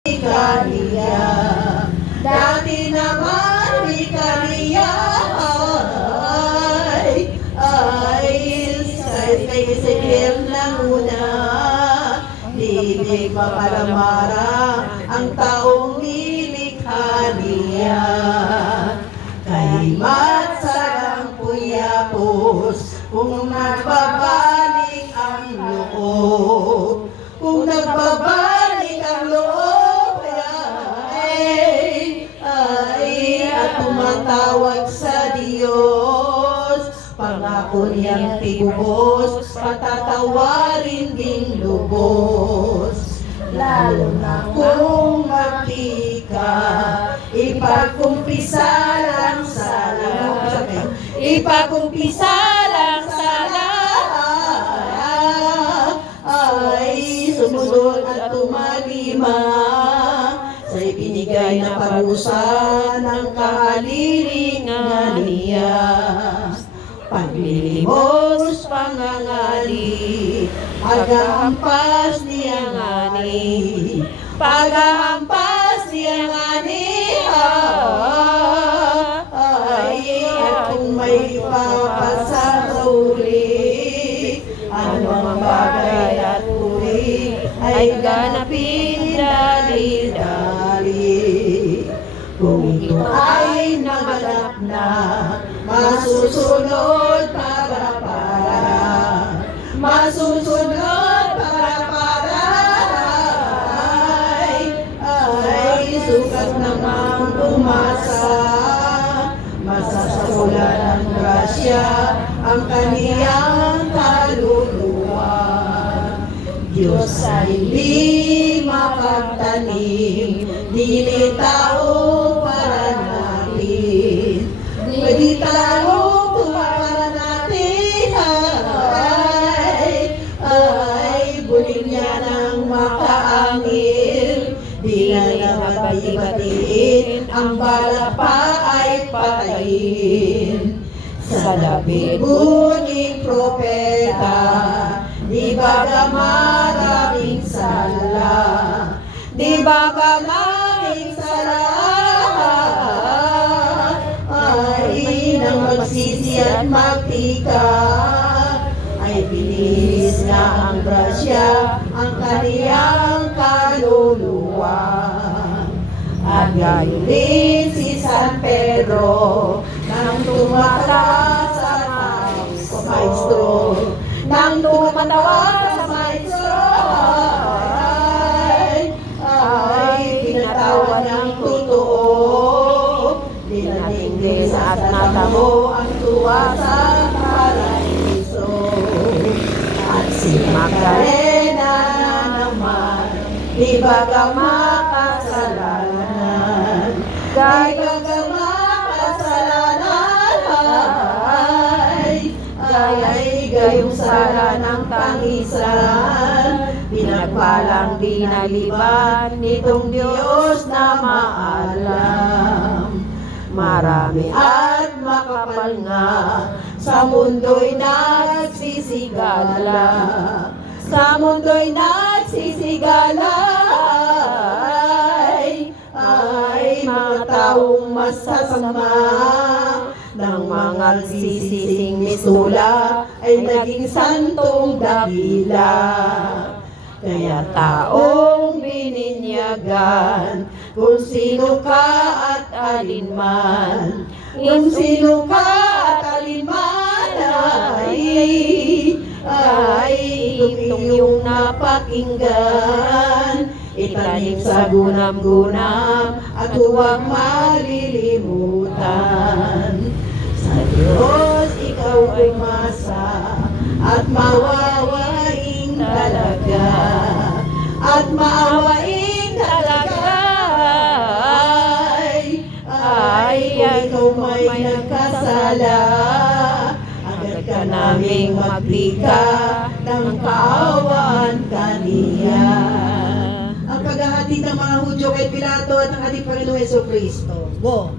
Kaniya, dati naman ni Kaniya ay kay Ezekiel na muna, di mapalamara ang taong nilikha niya. Kay matsarang puyapos kung nagbabalik ang loob, kung nagbabalik ang loob, at tumatawag sa Diyos, pangako niyang tibubos, patatawarin ding lubos. Lalo na kung magtika, ipagkumpisa lang sa lahat, ipagkumpisa lang sa lahat, ay sumunod at tumalima sa ibinigay na parusa ng kahalilingan niya. Paglilimos, pangangali, paghahampas niyang ani, paghahampas niyang ani, at kung may papasa sa uli, anumang bagay at uri ay ganapin dali-dali. Kung ito ay naganap na, masusunod para-para, masusunod para-para, ay sukat namang umasa, masasakulan ng grasya ang kaniyang kaluluwa. Diyos ay di mapagtanim, dili tao para natin, di tao para natin, ay bulim niya ng makaangil, di na nabatid-batiin, ang bala pa ay patayin. Sa labing-buning propeta, di baga maraming sala, di baga maraming sala, ay nang magsisi at magtika, ay bilis na ang grasya, ang kaniyang kaluluwa. At gayon din si San Pedro, nang tumatawa sa maestro, nang tumatawa sa maestro, ay pinatawa ng totoo, dinatingin at natamo ang tuwa sa paraiso. At si Magdalena naman, di baga makasalanan, di baga makasalanan, ay gayong sala ng tangisan, pinagpalang dinaliban nitong Diyos na maalam. Marami at makapal nga, sa mundo'y nagsisigala, sa mundo'y nagsisigala, ay mga taong masasama, ng mga sisising misula ay naging santong dakila. Kaya taong bininyagan, kung sino ka at alinman, kung sino ka at alinman, ay itong iyong napakinggan, itanim sa gunam-gunam at huwag malilimutan. Sa Diyos ikaw umasa at mawawain talaga, at maawain talaga, ay ikaw may nagkasala, agad ka naming magdika ng kaawaan kaniya. Ang paghahatid ng mga Hudyo kay Pilato at ng ating Panginoong Jesucristo. Go!